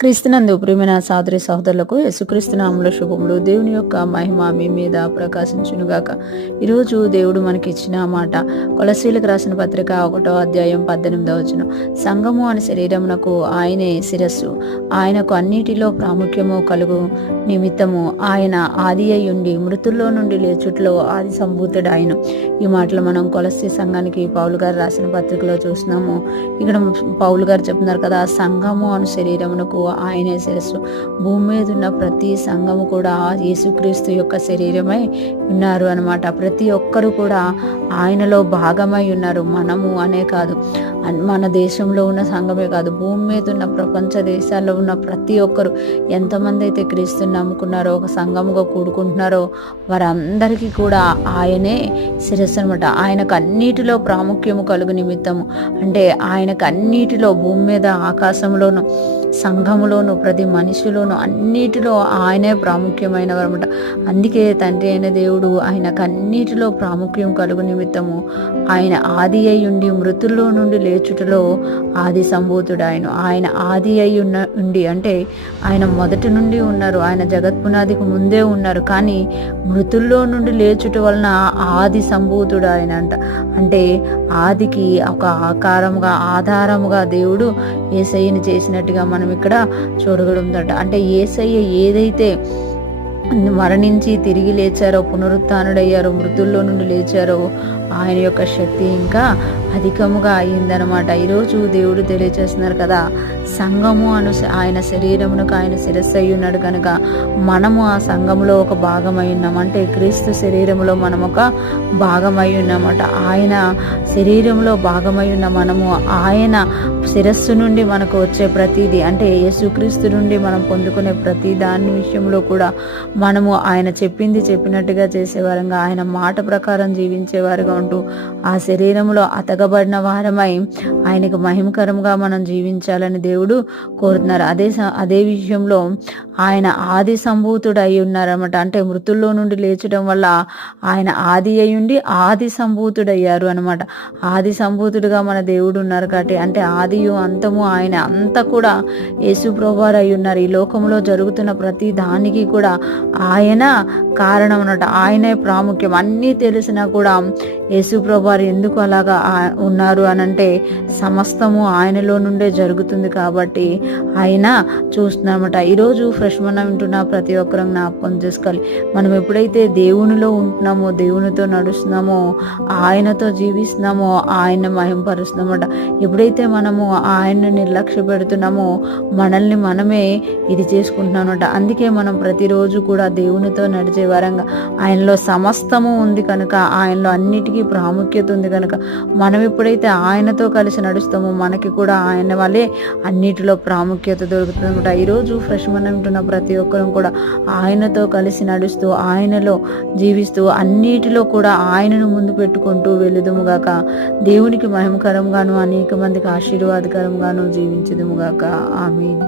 క్రీస్తునందు ప్రియమైన సహోదరి సహోదరులకు యేసుక్రీస్తు నామములో శుభములు. దేవుని యొక్క మహిమ మీ మీద ప్రకాశించునుగాక. ఈరోజు దేవుడు మనకి ఇచ్చిన మాట కొలసీలకు రాసిన పత్రిక 1వ అధ్యాయం 18వ వచనం. సంఘము అని శరీరమునకు ఆయనే శిరస్సు, ఆయనకు అన్నిటిలో ప్రాముఖ్యము కలుగు నిమిత్తము ఆయన ఆది అయి ఉండి మృతుల్లో నుండి లేచుట్లో ఆది సంభూతుడు ఆయన. ఈ మాటలు మనం కొలసీ సంఘానికి పౌలు గారు రాసిన పత్రికలో చూస్తున్నాము. ఇక్కడ పౌలు గారు చెప్తున్నారు కదా, సంఘము అను శరీరమునకు ఆయనే శిరస్సు. భూమి మీద ఉన్న ప్రతి సంఘము కూడా యేసుక్రీస్తు యొక్క శరీరమై ఉన్నారు అన్నమాట. ప్రతి ఒక్కరు కూడా ఆయనలో భాగమై ఉన్నారు. మనము అనే కాదు, మన దేశంలో ఉన్న సంఘమే కాదు, భూమి మీద ఉన్న ప్రపంచ దేశాల్లో ఉన్న ప్రతి ఒక్కరు ఎంతమంది అయితే క్రీస్తుని నమ్ముకున్నారో, ఒక సంఘముగా కూడుకుంటున్నారో వారందరికీ కూడా ఆయనే శిరస్సు అనమాట. ఆయనకు అన్నిటిలో ప్రాముఖ్యము కలుగు నిమిత్తము అంటే ఆయనకు అన్నిటిలో, భూమి మీద ఆకాశంలోను సంఘములోను ప్రతి మనిషిలోను అన్నిటిలో ఆయనే ప్రాముఖ్యమైనవారు అనమాట. అందుకే తండ్రి అయిన దేవుడు ఆయనకు అన్నిటిలో ప్రాముఖ్యం కలుగు నిమిత్తము ఆయన ఆది అయి ఉండి మృతుల్లో నుండి లేచుటలో ఆది సంభూతుడు ఆయన ఆది అయి ఉండి అంటే ఆయన మొదటి నుండి ఉన్నారు, ఆయన జగత్పునాదికి ముందే ఉన్నారు. కానీ మృతుల్లో నుండి లేచుట వలన ఆది సంభూతుడు ఆయన అంటే ఆదికి ఒక ఆకారముగా ఆధారముగా దేవుడు యేసయ్యని చేసినట్టుగా మనం ఇక్కడ చూడగలుగుతాం. అంటే యేసయ్య ఏదైతే మరణించి తిరిగి లేచారో, పునరుత్థానుడయ్యారో, మృతుల్లో నుండి లేచారో ఆయన యొక్క శక్తి ఇంకా అధికముగా అయిందనమాట. ఈరోజు దేవుడు తెలియచేస్తున్నారు కదా, సంఘము అను ఆయన శరీరమునకు ఆయన శిరస్సు అయి ఉన్నాడు కనుక మనము ఆ సంఘములో ఒక భాగమై ఉన్నాం. అంటే క్రీస్తు శరీరంలో మనం ఒక భాగమై ఉన్నామట. ఆయన శరీరంలో భాగమై ఉన్న మనము ఆయన శిరస్సు నుండి మనకు వచ్చే ప్రతిదీ అంటే యేసుక్రీస్తు నుండి మనం పొందుకునే ప్రతి దాని విషయంలో కూడా మనము ఆయన చెప్పింది చెప్పినట్టుగా చేసేవారంగా, ఆయన మాట ప్రకారం జీవించేవారుగా ఉంటూ ఆ శరీరంలో అతకబడిన వారమై ఆయనకు మహిమకరంగా మనం జీవించాలని దేవుడు కోరుతున్నారు. అదే విషయంలో ఆయన ఆది సంభూతుడు అయి ఉన్నారన్నమాట. అంటే మృతుల్లో నుండి లేచడం వల్ల ఆయన ఆది అయి ఉండి ఆది సంభూతుడు అయ్యారు అనమాట. ఆది సంభూతుడుగా మన దేవుడు ఉన్నారు కాబట్టి అంటే ఆదియు అంతము ఆయన అంతా కూడా యేసు ప్రభువారు అయి ఉన్నారు. ఈ లోకంలో జరుగుతున్న ప్రతి దానికి కూడా ఆయన కారణం అన్నమాట. ఆయనే ప్రాముఖ్యం. అన్నీ తెలిసినా కూడా యేసు ప్రభువారు ఎందుకు అలాగా ఉన్నారు అనంటే సమస్తము ఆయనలో నుండే జరుగుతుంది కాబట్టి ఆయన చూస్తున్నామట. ఈరోజు ఫ్రెష్ మనం వింటున్న ప్రతి ఒక్కరూ జ్ఞాపకం చేసుకోవాలి, మనం ఎప్పుడైతే దేవునిలో ఉంటున్నామో, దేవునితో నడుస్తున్నామో, ఆయనతో జీవిస్తున్నామో ఆయన మహింపరుస్తున్నామట. ఎప్పుడైతే మనము ఆయన్ని నిర్లక్ష్య పెడుతున్నామో మనల్ని మనమే ఇది చేసుకుంటున్నామట. అందుకే మనం ప్రతిరోజు కూడా దేవునితో నడిచే వరంగా ఆయనలో సమస్తము ఉంది కనుక, ఆయనలో అన్నిటికీ ప్రాముఖ్యత ఉంది కనుక మనం ఎప్పుడైతే ఆయనతో కలిసి నడుస్తామో మనకి కూడా ఆయన వల్లే అన్నిటిలో ప్రాముఖ్యత దొరుకుతుంది అనమాట. ఈరోజు ఫ్రెష్ మనం ఉంటున్న ప్రతి ఒక్కరూ కూడా ఆయనతో కలిసి నడుస్తూ ఆయనలో జీవిస్తూ అన్నిటిలో కూడా ఆయనను ముందు పెట్టుకుంటూ వెళుదుముగాక. దేవునికి మహిమకరంగాను అనేక మందికి ఆశీర్వాదకరంగాను జీవించుదుముగాక. ఆమేన్.